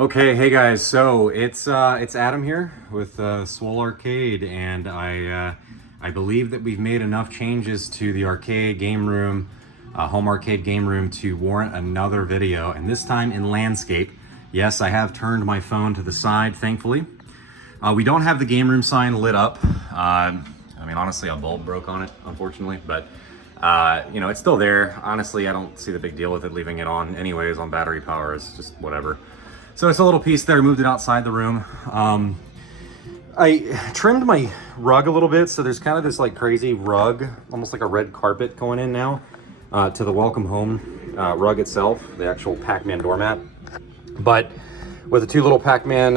Okay, hey guys. So it's Adam here with Swole Arcade, and I believe that we've made enough changes to the arcade game room, home arcade game room, to warrant another video, and this time in landscape. Yes, I have turned my phone to the side, thankfully. We don't have the game room sign lit up. I mean, honestly, a bulb broke on it, unfortunately, but you know, it's still there. Honestly, I don't see the big deal with it leaving it on anyways on battery power. It's just whatever. So it's a little piece there, moved it outside the room. I trimmed my rug a little bit, so there's kind of this like crazy rug, almost like a red carpet going in now to the welcome home rug itself, the actual Pac-Man doormat. But with the two little Pac-Man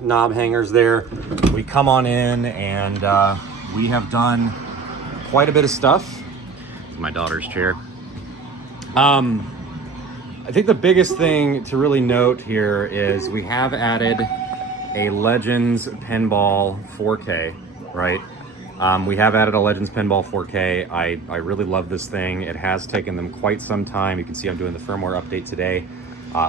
knob hangers there, we come on in and we have done quite a bit of stuff. My daughter's chair. I think the biggest thing to really note here is we have added a Legends Pinball 4K, right? We have added a Legends Pinball 4K. I really love this thing. It has taken them quite some time. You can see I'm doing the firmware update today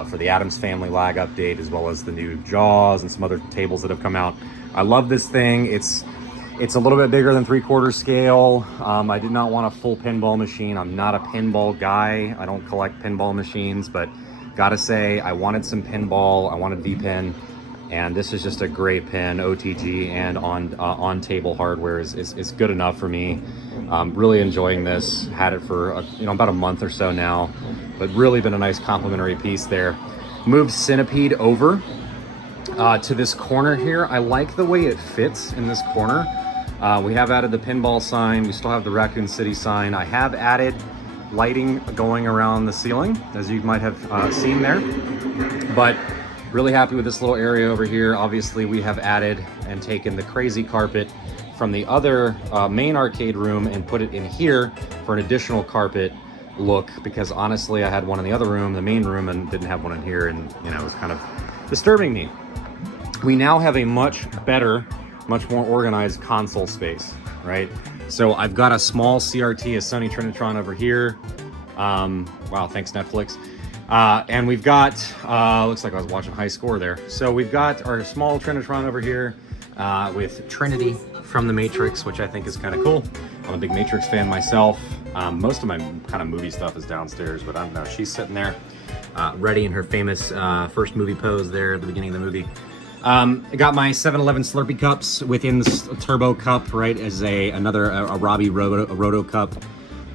for the Addams Family lag update, as well as the new Jaws and some other tables that have come out. I love this thing. It's a little bit bigger than 3/4 scale. I did not want a full pinball machine. I'm not a pinball guy. I don't collect pinball machines, but gotta say, I wanted some pinball. I wanted V-Pin, and this is just a great pin. OTG and on table hardware is good enough for me. Really enjoying this. Had it for about a month or so now, but really been a nice complimentary piece there. Moved Centipede over to this corner here. I like the way it fits in this corner. We have added the pinball sign. We still have the Raccoon City sign. I have added lighting going around the ceiling, as you might have seen there. But really happy with this little area over here. Obviously, we have added and taken the crazy carpet from the other main arcade room and put it in here for an additional carpet look, because honestly, I had one in the other room, the main room, and didn't have one in here, and it was kind of disturbing me. We now have a much better, much more organized console space, right? So I've got a small CRT, a Sony Trinitron over here. Wow, thanks Netflix. And we've got, looks like I was watching High Score there. So we've got our small Trinitron over here with Trinity from The Matrix, which I think is kind of cool. I'm a big Matrix fan myself. Most of my kind of movie stuff is downstairs, but I don't know, she's sitting there ready in her famous first movie pose there at the beginning of the movie. I got my 7-Eleven Slurpee cups within the Turbo Cup, right, as another Robbie Roto Cup.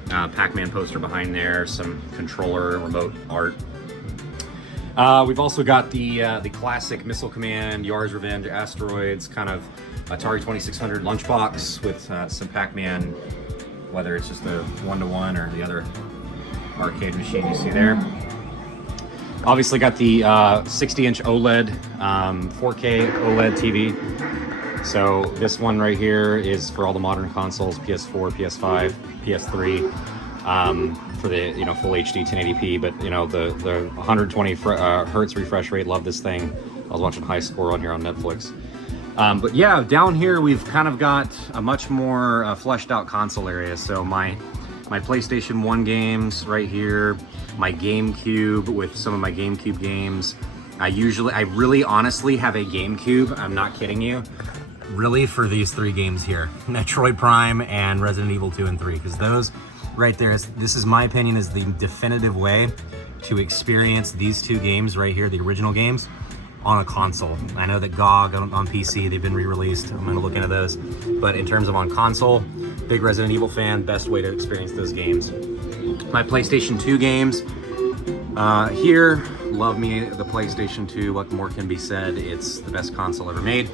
Pac-Man poster behind there, some controller remote art. We've also got the classic Missile Command, Yar's Revenge, Asteroids, kind of Atari 2600 lunchbox with some Pac-Man, whether it's just a 1-to-1 or the other arcade machine you see there. Obviously got the 60-inch OLED, 4K OLED TV. So this one right here is for all the modern consoles, PS4, PS5, PS3, for the full HD 1080p. But the 120 hertz refresh rate. Love this thing. I was watching High Score on here on Netflix. But yeah, down here we've kind of got a much more fleshed out console area. So my PlayStation 1 games right here, my GameCube with some of my GameCube games. I really honestly have a GameCube, I'm not kidding you, really for these three games here, Metroid Prime and Resident Evil 2 and 3, because those right there, this is my opinion, is the definitive way to experience these two games right here, the original games, on a console. I know that GOG on PC, they've been re-released. I'm gonna look into those. But in terms of on console, big Resident Evil fan, best way to experience those games. My PlayStation 2 games here, love me the PlayStation 2, what more can be said? It's the best console ever made.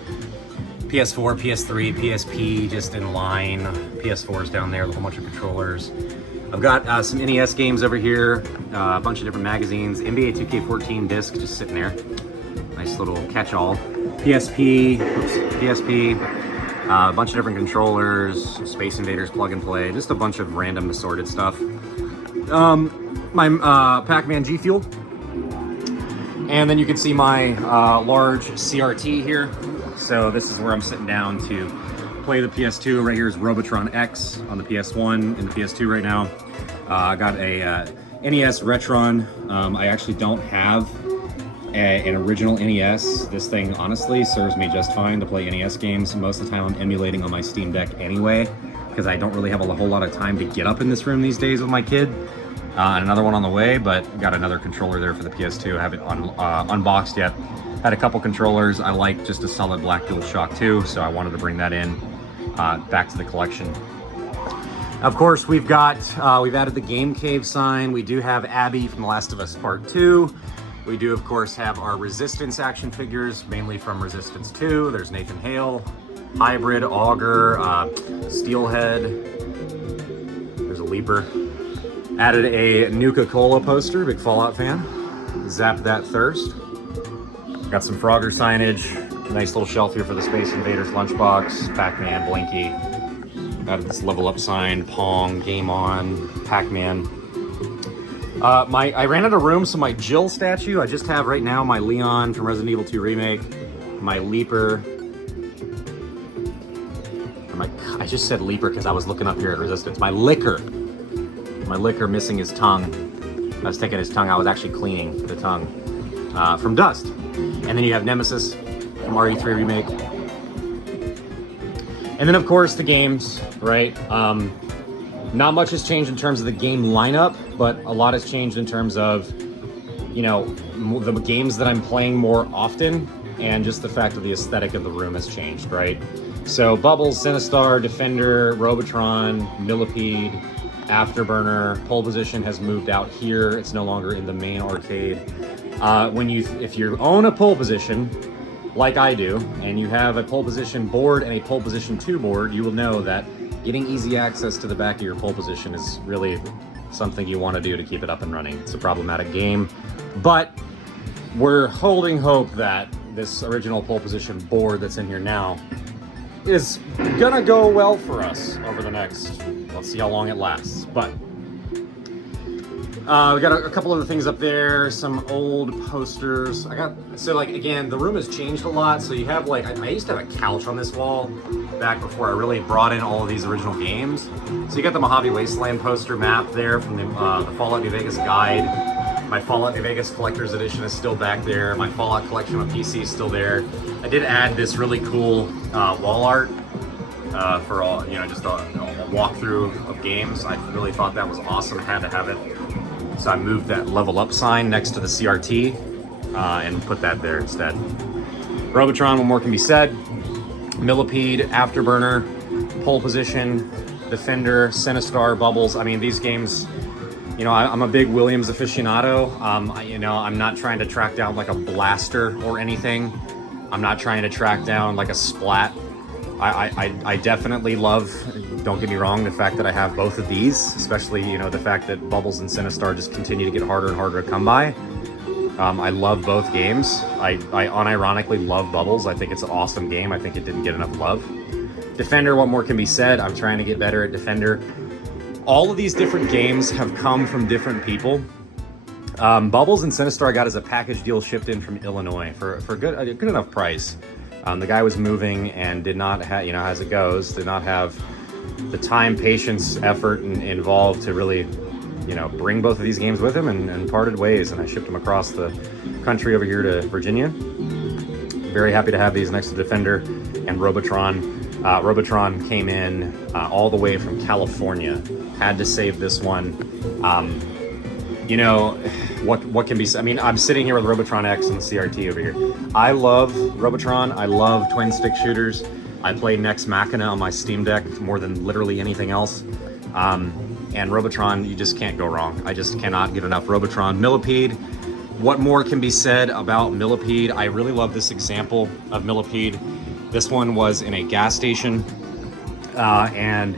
PS4, PS3, PSP, just in line. PS4's down there, a whole bunch of controllers. I've got some NES games over here, a bunch of different magazines, NBA 2K14 disc just sitting there. Nice little catch-all. PSP, a bunch of different controllers, Space Invaders plug and play, just a bunch of random assorted stuff. My Pac-Man G Fuel. And then you can see my large CRT here. So this is where I'm sitting down to play the PS2. Right here is Robotron X on the PS1 and the PS2 right now. I got a NES Retron. I actually don't have an original NES. This thing honestly serves me just fine to play NES games. Most of the time I'm emulating on my Steam Deck anyway, because I don't really have a whole lot of time to get up in this room these days with my kid. And another one on the way, but got another controller there for the PS2. I haven't unboxed yet. Had a couple controllers. I like just a solid black DualShock 2, so I wanted to bring that in back to the collection. Of course, we've added the Game Cave sign. We do have Abby from The Last of Us Part 2. We do, of course, have our Resistance action figures, mainly from Resistance 2. There's Nathan Hale, Hybrid, Augur, Steelhead. There's a Leaper. Added a Nuka-Cola poster, big Fallout fan. Zap That Thirst. Got some Frogger signage. Nice little shelf here for the Space Invaders lunchbox, Pac-Man, Blinky. Added this Level Up sign, Pong, Game On, Pac-Man. I ran out of room, so my Jill statue, I just have right now my Leon from Resident Evil 2 Remake, my Leaper. I just said Leaper because I was looking up here at Resistance. My Licker missing his tongue. I was taking his tongue, I was actually cleaning the tongue from Dust. And then you have Nemesis from RE3 Remake. And then of course the games, right? Not much has changed in terms of the game lineup, but a lot has changed in terms of, you know, the games that I'm playing more often, and just the fact that the aesthetic of the room has changed, right? So Bubbles, Sinistar, Defender, Robotron, Millipede, Afterburner, Pole Position has moved out here. It's no longer in the main arcade. If you own a Pole Position, like I do, and you have a Pole Position board and a Pole Position 2 board, you will know that getting easy access to the back of your Pole Position is really something you want to do to keep it up and running. It's a problematic game, but we're holding hope that this original Pole Position board that's in here now is gonna go well for us over the next, let's see how long it lasts. But we got a couple other things up there, some old posters. Again, the room has changed a lot. So you have I used to have a couch on this wall back before I really brought in all of these original games. So you got the Mojave Wasteland poster map there from the Fallout New Vegas guide. My Fallout New Vegas Collector's Edition is still back there. My Fallout collection on PC is still there. I did add this really cool wall art for all, just a walkthrough of games. I really thought that was awesome. I had to have it. So I moved that Level Up sign next to the CRT and put that there instead. Robotron, what more can be said? Millipede, Afterburner, Pole Position, Defender, Sinistar, Bubbles. I mean, these games, I'm a big Williams aficionado. I'm not trying to track down like a blaster or anything. I'm not trying to track down like a Splat. I definitely love, don't get me wrong, the fact that I have both of these, especially, the fact that Bubbles and Sinistar just continue to get harder and harder to come by. I love both games. I unironically love Bubbles. I think it's an awesome game. I think it didn't get enough love. Defender, what more can be said? I'm trying to get better at Defender. All of these different games have come from different people. Bubbles and Sinistar I got as a package deal shipped in from Illinois for a good enough price. The guy was moving and did not have, as it goes, did not have the time, patience, effort involved to really, bring both of these games with him, and parted ways. And I shipped them across the country over here to Virginia. Very happy to have these next to Defender and Robotron. Robotron came in all the way from California. Had to save this one. What can be said? I mean, I'm sitting here with Robotron X and the CRT over here. I love Robotron. I love twin stick shooters. I play Nex Machina on my Steam Deck more than literally anything else. And Robotron, you just can't go wrong. I just cannot get enough Robotron. Millipede, what more can be said about Millipede? I really love this example of Millipede. This one was in a gas station, and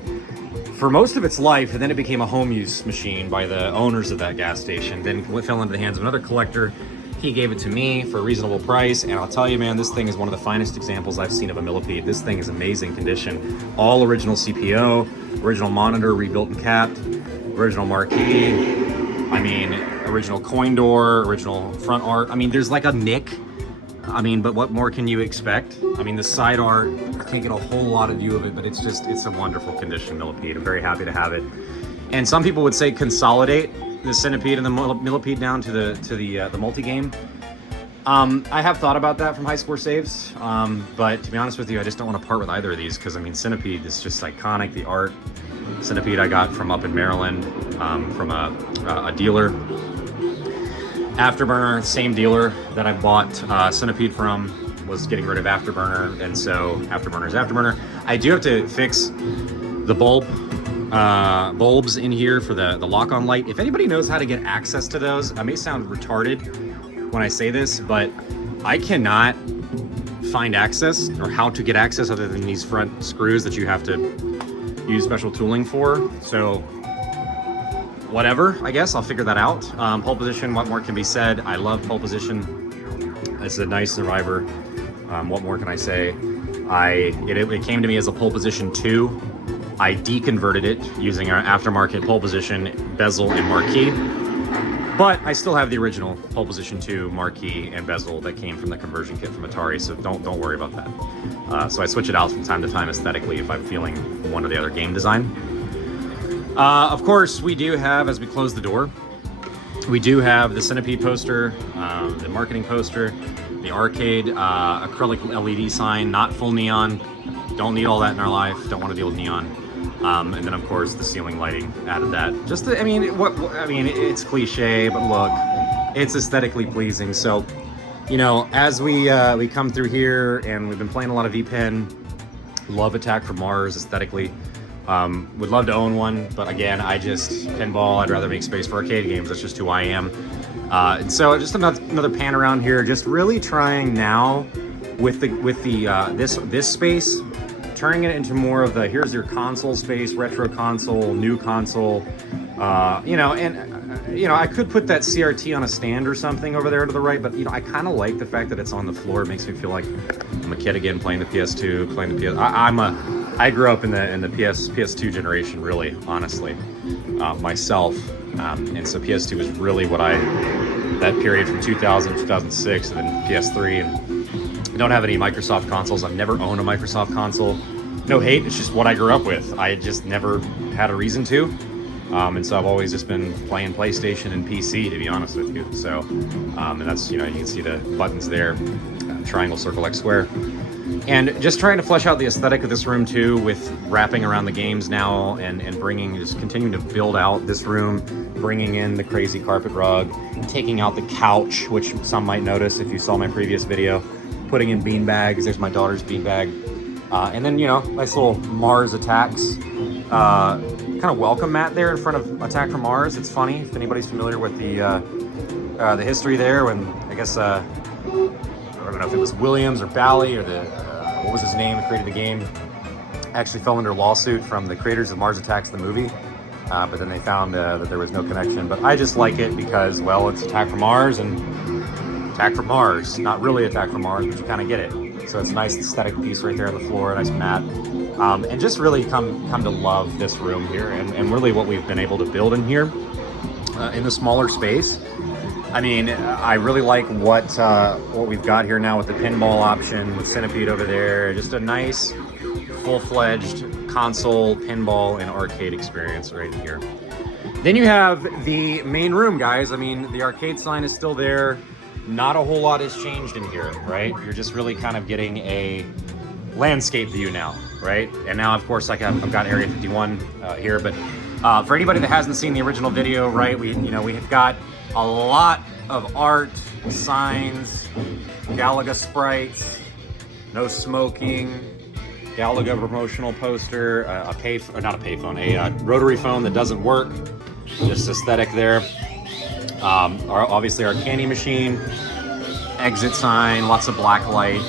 for most of its life, and then it became a home use machine by the owners of that gas station. Then it fell into the hands of another collector. He gave it to me for a reasonable price, and I'll tell you, man, this thing is one of the finest examples I've seen of a Millipede. This thing is amazing condition. All original CPO, original monitor, rebuilt and capped, original marquee, original coin door, original front art. There's like a nick. But what more can you expect? The side art, I can't get a whole lot of view of it, but it's a wonderful condition Millipede. I'm very happy to have it. And some people would say consolidate the Centipede and the Millipede down to the multi-game. I have thought about that from high score saves, but to be honest with you, I just don't want to part with either of these because I mean, Centipede is just iconic. The art, Centipede I got from up in Maryland, from a dealer. Afterburner, same dealer that I bought Centipede from, was getting rid of Afterburner, and so Afterburner is Afterburner. I do have to fix the bulbs in here for the lock-on light. If anybody knows how to get access to those, I may sound retarded when I say this, but I cannot find access or how to get access other than these front screws that you have to use special tooling for. So whatever, I guess I'll figure that out. Pole position, what more can be said? I love pole position. It's a nice survivor. What more can I say? It came to me as a pole position 2. I deconverted it using our aftermarket pole position bezel and marquee. But I still have the original pole position 2 marquee and bezel that came from the conversion kit from Atari, so don't worry about that. So I switch it out from time to time aesthetically if I'm feeling one or the other game design. Of course, we do have, as we close the door, we do have the Centipede poster, the marketing poster, the arcade, acrylic LED sign, not full neon. Don't need all that in our life. Don't want to deal with neon. And then of course the ceiling lighting added that. Just to, I mean, it's cliche, but look, it's aesthetically pleasing. So, you know, as we come through here, and we've been playing a lot of V-Pen, love Attack from Mars aesthetically. Would love to own one, but again, pinball, I'd rather make space for arcade games. That's just who I am. And so just another pan around here, just really trying now with this space, turning it into more of the, here's your console space, retro console, new console, you know, and you know, I could put that CRT on a stand or something over there to the right, but you know, I kind of like the fact that it's on the floor. It makes me feel like I'm a kid again, playing the PS2, playing the PS. I grew up in the PS2 generation, really, honestly, myself, and so PS2 was really that period from 2000 to 2006, and then PS3. And I don't have any Microsoft consoles. I've never owned a Microsoft console. No hate, it's just what I grew up with. I just never had a reason to. And so I've always just been playing PlayStation and PC, to be honest with you. So, and that's, you know, you can see the buttons there, triangle, circle, X, square. And just trying to flesh out the aesthetic of this room too, with wrapping around the games now and just continuing to build out this room, bringing in the crazy carpet rug, taking out the couch, which some might notice if you saw my previous video, putting in bean bags. There's my daughter's bean bag. And then, you know, nice little Mars Attacks kind of welcome mat there in front of Attack from Mars. It's funny if anybody's familiar with the history there, when I guess I don't know if it was Williams or Bally or what was his name that created the game, actually fell under lawsuit from the creators of Mars Attacks, the movie, but then they found that there was no connection. But I just like it because, well, it's Attack from Mars and Attack from Mars, not really Attack from Mars, but you kind of get it. So it's a nice aesthetic piece right there on the floor, a nice mat. And just really come to love this room here, and really what we've been able to build in here in the smaller space. I mean, I really like what we've got here now with the pinball option, with Centipede over there. Just a nice, full-fledged console, pinball, and arcade experience right in here. Then you have the main room, guys. I mean, the arcade sign is still there. Not a whole lot has changed in here, right? You're just really kind of getting a landscape view now, right? And now, of course, I've got Area 51 here, but for anybody that hasn't seen the original video, right, we've got a lot of art, signs, Galaga sprites, no smoking, Galaga promotional poster, a rotary phone that doesn't work, just aesthetic there. Obviously our candy machine, exit sign, lots of black light,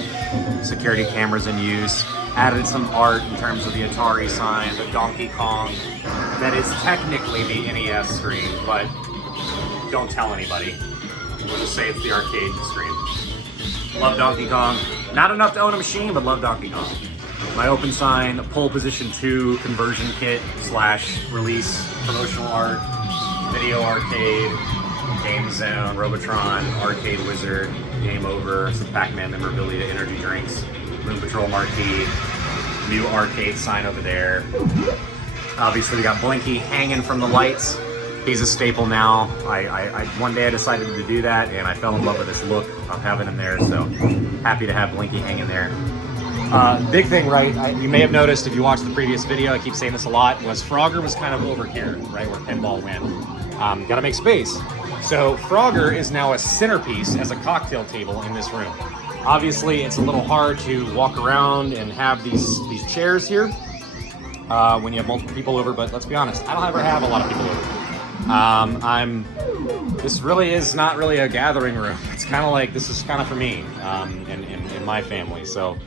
security cameras in use. Added some art in terms of the Atari sign, the Donkey Kong. That is technically the NES screen, but don't tell anybody. We'll just say it's the arcade screen. Love Donkey Kong. Not enough to own a machine, but love Donkey Kong. My open sign, pole position 2 conversion kit / release promotional art, video arcade, Game Zone, Robotron, Arcade Wizard, Game Over, some Pac-Man memorabilia, energy drinks, Moon Patrol marquee, new arcade sign over there. Obviously we got Blinky hanging from the lights. He's a staple now. One day I decided to do that, and I fell in love with this look of having him there, so happy to have Blinky hanging there. Big thing, right, you may have noticed if you watched the previous video, I keep saying this a lot, was Frogger was kind of over here, right, where Pinball went. Gotta make space. So Frogger is now a centerpiece as a cocktail table in this room. Obviously, it's a little hard to walk around and have these chairs here when you have multiple people over, but let's be honest, I don't ever have a lot of people over. This really is not really a gathering room. It's kind of like, this is kind of for me in my family. So,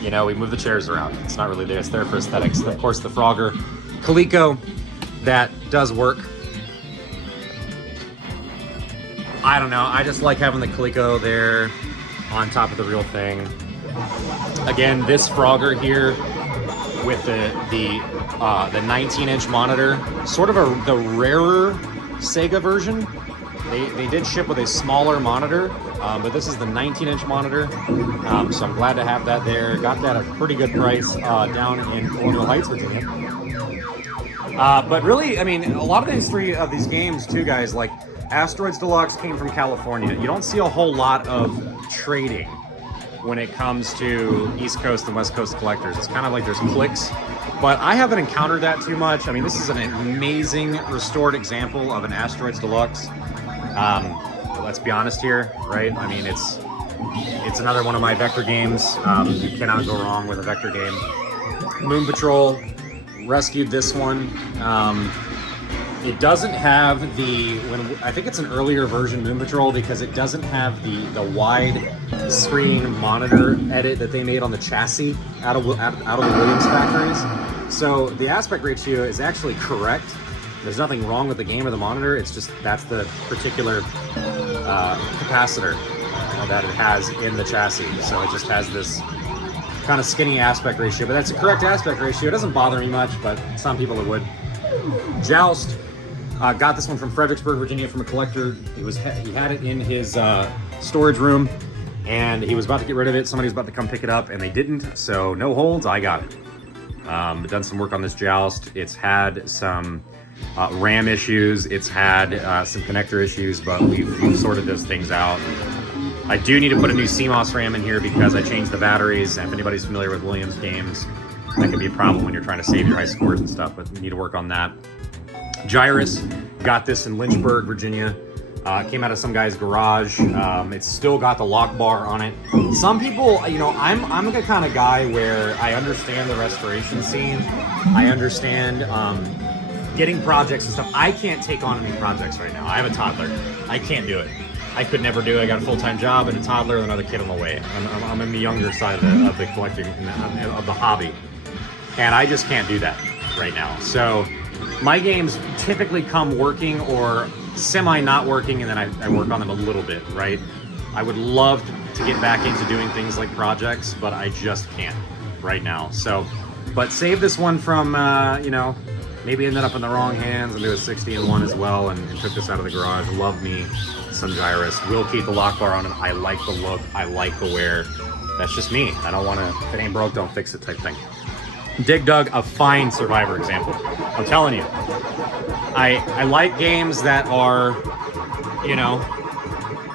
you know, we move the chairs around. It's not really there. It's there for aesthetics. Of course, the Frogger Coleco, that does work. I don't know. I just like having the Coleco there on top of the real thing. Again, this Frogger here with the 19-inch monitor, sort of the rarer Sega version. They did ship with a smaller monitor, but this is the 19-inch monitor, so I'm glad to have that there. Got that at a pretty good price down in Colonial Heights, Virginia. But really, I mean, a lot of these three of these games too, guys, like Asteroids Deluxe came from California. You don't see a whole lot of trading when it comes to East Coast and West Coast collectors. It's kind of like there's cliques, but I haven't encountered that too much. I mean, this is an amazing restored example of an Asteroids Deluxe. Let's be honest here, right? I mean, it's another one of my vector games. You cannot go wrong with a vector game. Moon Patrol rescued this one. It doesn't have I think it's an earlier version Moon Patrol because it doesn't have the wide screen monitor edit that they made on the chassis out of the Williams factories. So the aspect ratio is actually correct. There's nothing wrong with the game or the monitor. It's just that's the particular capacitor that it has in the chassis. So it just has this kind of skinny aspect ratio, but that's a correct aspect ratio. It doesn't bother me much, but some people it would. Joust. Got this one from Fredericksburg, Virginia, from a collector. He had it in his storage room, and he was about to get rid of it. Somebody was about to come pick it up, and they didn't. So no holds, I got it. Done some work on this Joust. It's had some RAM issues. It's had some connector issues, but we've sorted those things out. I do need to put a new CMOS RAM in here because I changed the batteries. And if anybody's familiar with Williams games, that can be a problem when you're trying to save your high scores and stuff, but we need to work on that. Gyrus, got this in Lynchburg, Virginia. Came out of some guy's garage. It's still got the lock bar on it. Some people, you know, I'm the kind of guy where I understand the restoration scene. I understand getting projects and stuff. I can't take on any projects right now. I have a toddler. I can't do it. I could never do it. I got a full-time job and a toddler and another kid on the way. I'm in the younger side of the collecting, of the hobby. And I just can't do that right now. So my games typically come working or semi not working, and then I work on them a little bit, right? I would love to get back into doing things like projects, but I just can't right now. So, but save this one from, you know, maybe ended up in the wrong hands and do a 60-in-1 as well, and took this out of the garage. Love me some Gyrus. Will keep the lock bar on it. I like the look. I like the wear. That's just me. I don't want to, if it ain't broke, don't fix it type thing. Dig Dug, a fine Survivor example. I'm telling you, I like games that are, you know,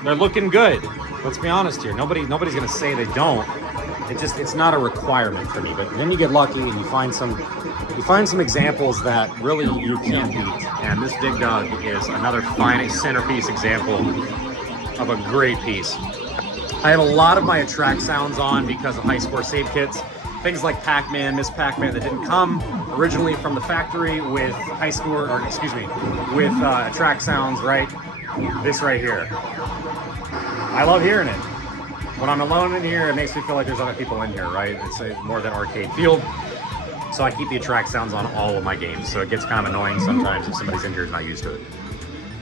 they're looking good. Let's be honest here. Nobody's gonna say they don't. It's not a requirement for me. But then you get lucky and you find some examples that really you can't beat. And this Dig Dug is another fine centerpiece example of a great piece. I have a lot of my Attract sounds on because of high score save kits. Things like Pac-Man, Miss Pac-Man that didn't come originally from the factory with high score, or excuse me, with Attract sounds, right? This right here. I love hearing it. When I'm alone in here, it makes me feel like there's other people in here, right? It's more that arcade feel. So I keep the Attract sounds on all of my games. So it gets kind of annoying sometimes if somebody's in here is not used to it.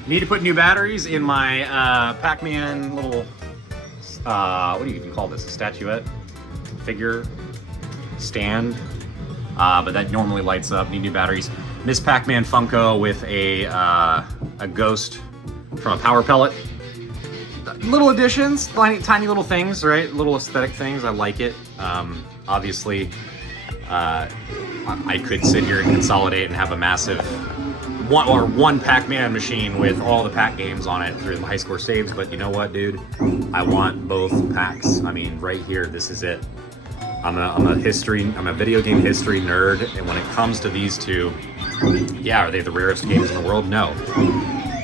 Need to put new batteries in my Pac-Man little, what do you even call this? A statuette? Figure? Stand, but that normally lights up. Need new batteries. Miss Pac-Man Funko with a ghost from a power pellet. Little additions, tiny little things, right? Little aesthetic things. I like it. Obviously, I could sit here and consolidate and have a massive one Pac-Man machine with all the Pac games on it through the high score saves. But you know what, dude? I want both packs. I mean, right here, this is it. I'm a video game history nerd, and when it comes to these two, yeah, are they the rarest games in the world? No,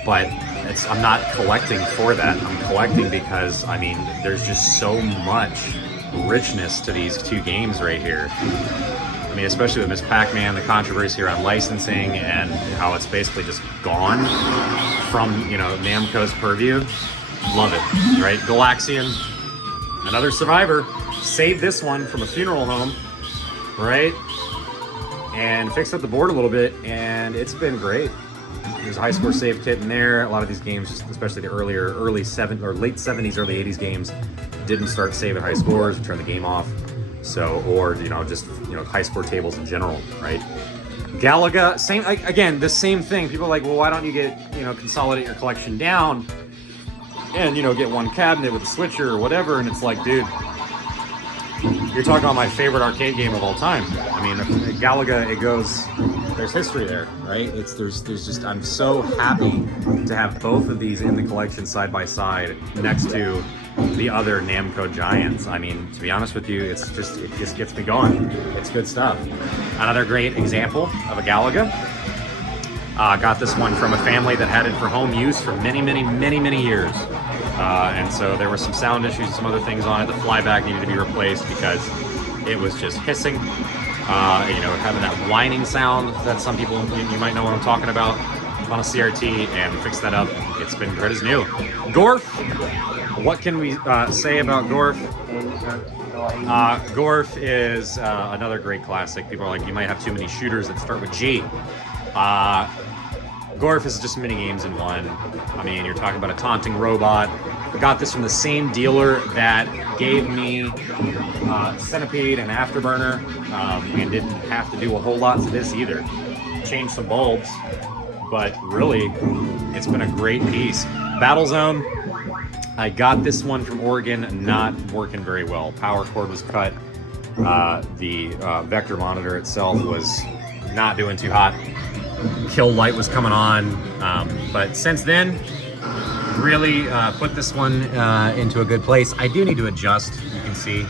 but I'm not collecting for that. I'm collecting because, I mean, there's just so much richness to these two games right here. I mean, especially with Miss Pac-Man, the controversy here on licensing and how it's basically just gone from, you know, Namco's purview. Love it, right? Galaxian, another survivor, saved this one from a funeral home, right? And fixed up the board a little bit, and it's been great. There's a high score save kit in there. A lot of these games, especially the late 70s, early 80s games, didn't start saving high scores, turn the game off. So, or, you know, just, you know, high score tables in general, right? Galaga, same, again, the same thing. People are like, well, why don't you get, you know, consolidate your collection down and, you know, get one cabinet with a switcher or whatever. And it's like, dude, you're talking about my favorite arcade game of all time. I mean, Galaga, it goes, there's history there, right? There's just, I'm so happy to have both of these in the collection side by side next to the other Namco giants. I mean, to be honest with you, it just gets me going. It's good stuff. Another great example of a Galaga. Got this one from a family that had it for home use for many years. And so there were some sound issues and some other things on it. The flyback needed to be replaced because it was just hissing. You know, having that whining sound that some people, you might know what I'm talking about, on a CRT, and fix that up. It's been good as new. Gorf. What can we say about Gorf? Gorf is another great classic. People are like, you might have too many shooters that start with G. Gorf is just mini games in one. I mean, you're talking about a taunting robot. I got this from the same dealer that gave me Centipede and Afterburner, and didn't have to do a whole lot to this either. Changed some bulbs, but really, it's been a great piece. Battlezone, I got this one from Oregon, not working very well. Power cord was cut. The vector monitor itself was not doing too hot. Kill light was coming on, but since then, really put this one into a good place. I do need to adjust, you can see,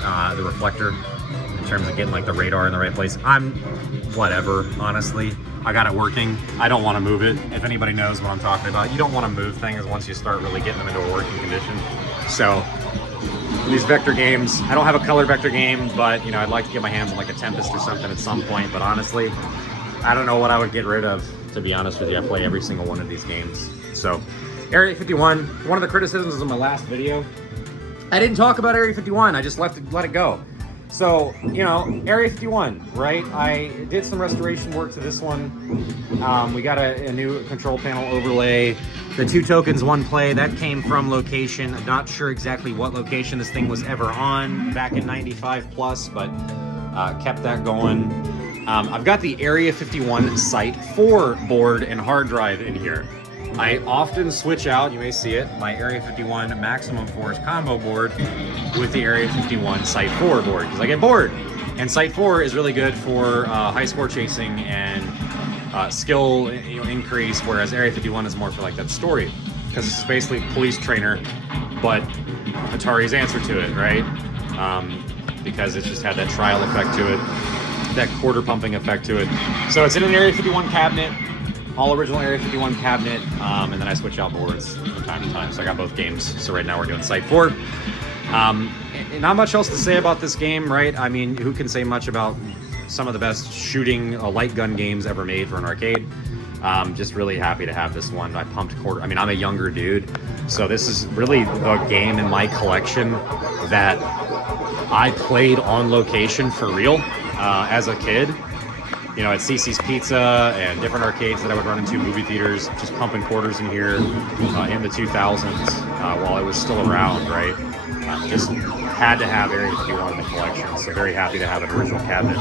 the reflector in terms of getting like the radar in the right place. I'm whatever, honestly. I got it working. I don't want to move it. If anybody knows what I'm talking about, you don't want to move things once you start really getting them into a working condition. So these vector games, I don't have a color vector game, but you know, I'd like to get my hands on like a Tempest or something at some point. But honestly, I don't know what I would get rid of, to be honest with you. I play every single one of these games. So Area 51, one of the criticisms of my last video, I didn't talk about Area 51. I just let it go. So, you know, Area 51, right? I did some restoration work to this one. We got a new control panel overlay. The 2 tokens, 1 play, that came from location. I'm not sure exactly what location this thing was ever on back in 95 plus, but kept that going. I've got the Area 51 Site 4 board and hard drive in here. I often switch out, you may see it, my Area 51 Maximum Force combo board with the Area 51 Site 4 board, because I get bored. And Site 4 is really good for high score chasing and skill increase, whereas Area 51 is more for like that story, because this is basically Police Trainer, but Atari's answer to it, right? Because it's just had that trial effect to it, that quarter pumping effect to it. So it's in an Area 51 cabinet, all original Area 51 cabinet, and then I switch out boards from time to time. So I got both games. So right now we're doing Site 4. Not much else to say about this game, right? I mean, who can say much about some of the best shooting light gun games ever made for an arcade? Just really happy to have this one. I pumped quarter. I mean, I'm a younger dude, so this is really the game in my collection that I played on location for real as a kid. You know, at CC's Pizza and different arcades that I would run into, movie theaters, just pumping quarters in here in the 2000s while I was still around, right? Just had to have Area 51 in the collection, so very happy to have an original cabinet.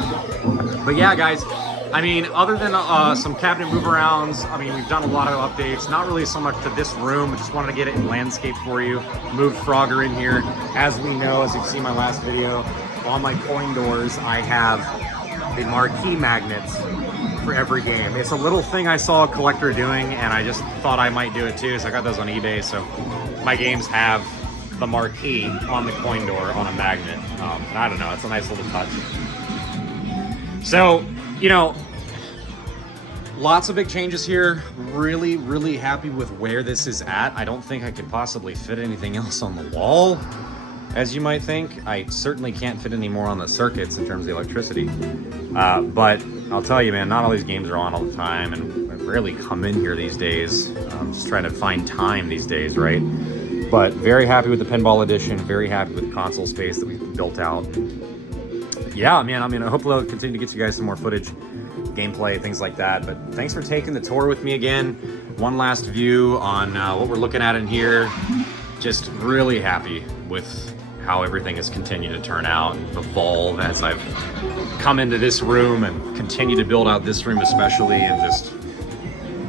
But yeah, guys, I mean, other than some cabinet move-arounds, I mean, we've done a lot of updates, not really so much to this room, just wanted to get it in landscape for you. Moved Frogger in here. As we know, as you've seen my last video, on my coin doors, I have the marquee magnets for every game. It's a little thing I saw a collector doing, and I just thought I might do it too. So I got those on eBay. So my games have the marquee on the coin door on a magnet. And I don't know, it's a nice little touch. So, you know, lots of big changes here. Really, really happy with where this is at. I don't think I could possibly fit anything else on the wall, as you might think. I certainly can't fit any more on the circuits in terms of the electricity. But I'll tell you, man, not all these games are on all the time, and I rarely come in here these days. I'm just trying to find time these days, right? But very happy with the Pinball edition. Very happy with the console space that we've built out. Yeah, man, I mean, hopefully I'll continue to get you guys some more footage, gameplay, things like that. But thanks for taking the tour with me again. One last view on what we're looking at in here. Just really happy with how everything has continued to turn out and evolve as I've come into this room and continue to build out this room especially, and just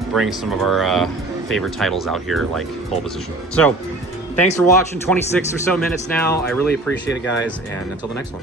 bring some of our favorite titles out here, like Pole Position. So thanks for watching, 26 or so minutes now. I really appreciate it, guys, and until the next one.